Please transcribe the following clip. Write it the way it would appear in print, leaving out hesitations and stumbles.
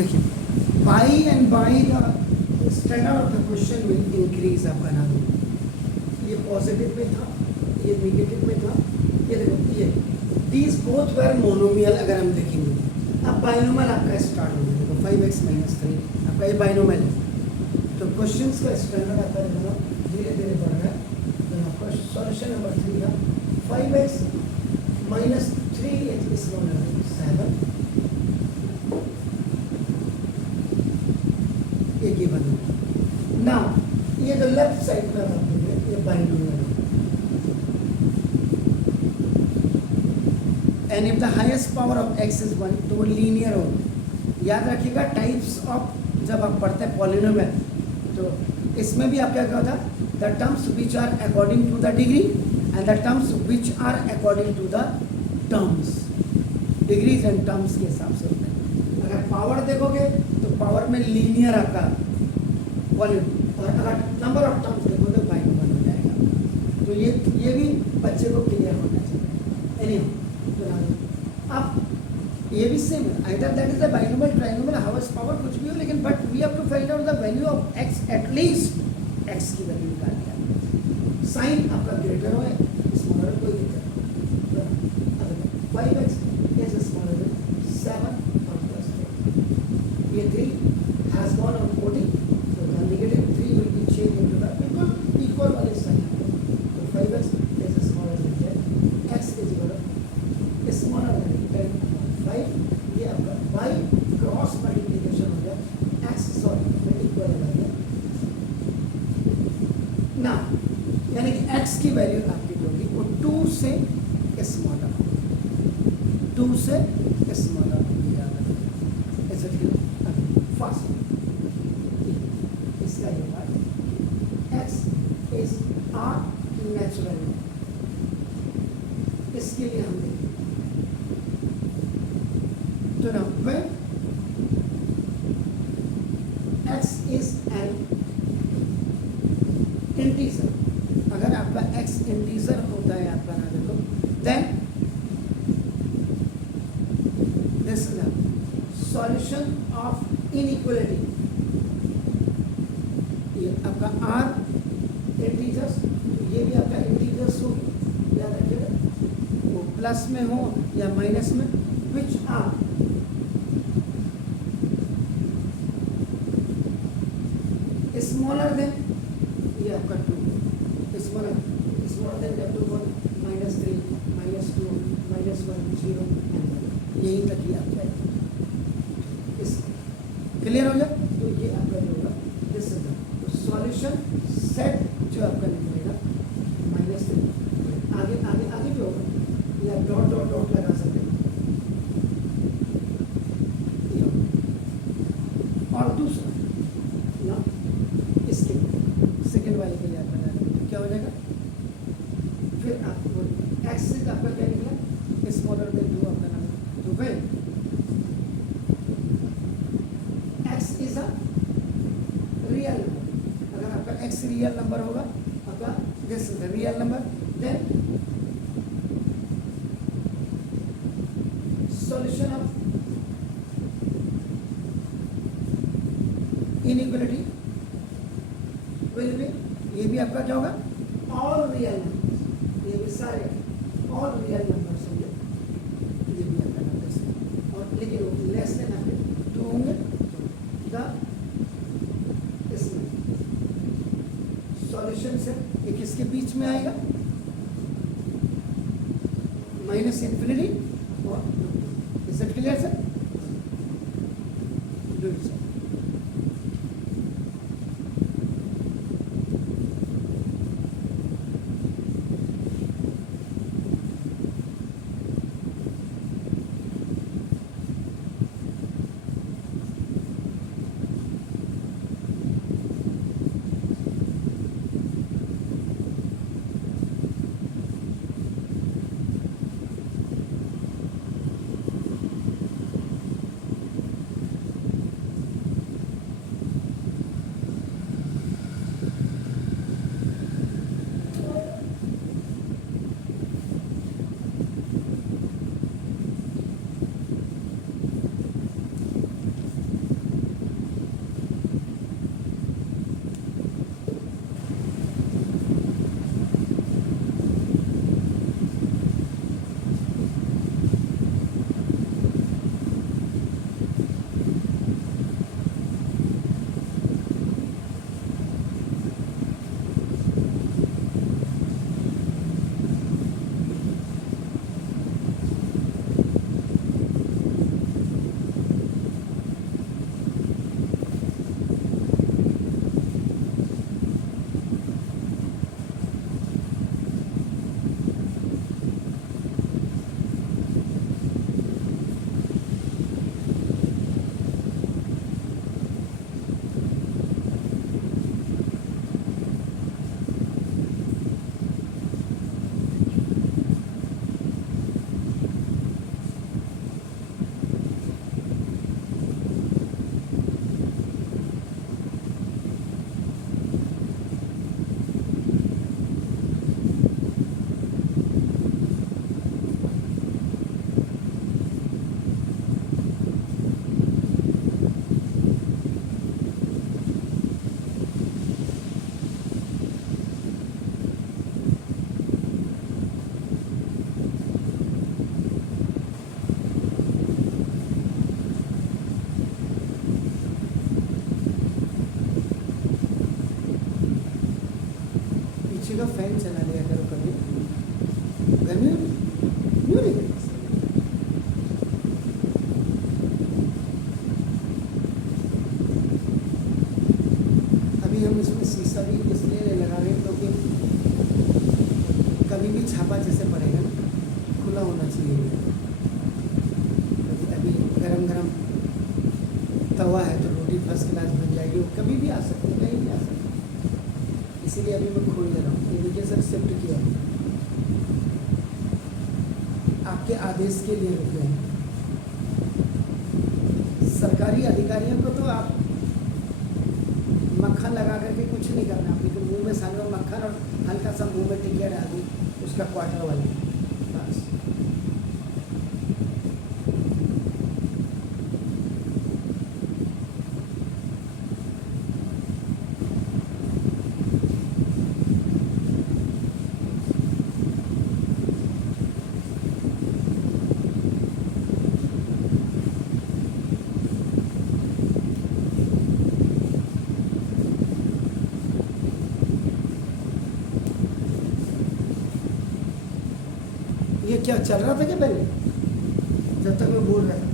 देखिए, by and by the standard of the question will increase आपका नाम, ये पॉजिटिव में था, ये नेगेटिव में था, ये देखो ये दीज बोथ वर मोनोमियल अगर हम देखेंगे। अब बाइनोमियल आपका स्टार्ट हो गया, देखो 5x - 3 आपका ये बाइनोमियल है, तो क्वेश्चंस का स्टैंडर्ड आपका देखो धीरे धीरे बढ़ रहा है। तो आपका सॉल्यूशन नंबर 3 था 5x - 3 is known as 7, ये गिवन है। नाउ ये जो लेफ्ट साइड में आप देखेंगे ये बाइनोमियल है, and if the highest power of x is 1 तो वो लीनियर हो। याद रखिएगा टाइप्स ऑफ जब आप पढ़ते हैं पॉलिनोमियल, तो इसमें भी आप क्या होता है, the terms which are according to the degree and the terms which are according to the terms, degrees and terms के हिसाब से होते हैं। अगर पावर देखोगे तो पावर में लीनियर आपका पॉलिनोमियल, और अगर नंबर ऑफ टर्म्स देखो तो बाइनोमियल हो जाएगा। तो ये भी बच्चे को क्लियर होना चाहिए। एनीवे अब ये भी सेम है, either that is the binomial, trinomial, highest power कुछ भी हो, लेकिन but we have to find out the value of x, at least x की वैल्यू निकालनी है। साइन आपका ग्रेटर हो स्मॉलर कोई दिक्कत नहीं। 5x is smaller than 7 or plus 4, ये 3 has gone on 40, so the negative 3 will be changed into the equal वाले साइन। तो 5x is smaller than 10, x is equal to smaller than 10/5, ये आपका y cross multiplication हो गया x sorry equal हो गया ना, यानी कि x की वैल्यू आपकी जो होगी वो 2 से स्मॉलर होगी, 2 से स्मॉलर होगी। याद रखिए ऐसे फर्स्ट इसका ये बात x इज आर नेचुरल, इसके लिए हम देखें तो ना when x is an integer, अगर आपका x इंटीजर होता है आपका ना देखो, then this is the solution of inequality, ये आपका r इंटीजर्स, ये भी आपका इंटीजर्स हो, याद रखिएगा वो प्लस में हो या माइनस में, which are smaller than, ये आपका 2 smaller than W1 -3 -2 -1 0 एंड यहीं तक ही आप जाएंगे। इस क्लियर हो गया? तो ये आपका जो होगा this is the solution set जो आपका निकलेगा -3, आगे आगे आगे भी होगा या डॉट डॉट डॉट लगा सकते हैं। और दूसरा ना इसके सेकेंड वाले के लिए आप बना लेंगे, क्या हो जाएगा, फिर आपको x से आपका क्या निकला स्मॉलर देन 2 आपका नाम, तो फिर x is a real number, अगर आपका x रियल नंबर होगा आपका this is the real number, then solution of inequality will be, ये भी आपका क्या होगा ऑल रियल नंबर, ये भी सारे ऑल रियल नंबर्स होंगे, ये भी आपका नंबर से, और लेकिन वो लेस देन आपके 2 होंगे, द इसमें सॉल्यूशन से एक इसके बीच में आएगा -∞ और is it clear sir? Do it sir. का फैन चला लिया करो कभी, गर्मी क्यों नहीं करती? अभी हम इसमें शीशा भी इसलिए लगा रहे हैं क्योंकि कभी भी छापा जैसे पड़ेगा ना, खुला होना चाहिए। अभी गरम गरम तवा है तो रोटी फर्स्ट क्लास बन जाएगी, वो कभी भी आ सकती है, कहीं भी आ सकती है। इसीलिए अभी मैं खोल दे रहा हूँ। ये देखिए सर, शिफ्ट किया आपके आदेश के लिए रुके हैं। सरकारी अधिकारियों को तो आप मक्खन लगा करके कुछ नहीं करना, लेकिन मुंह में सालों मक्खन और हल्का सा मुंह में टिकिया डाल दी उसका क्वार्टर वाली, बस। ये क्या चल रहा था क्या पहले, जब तक मैं बोल रहा था?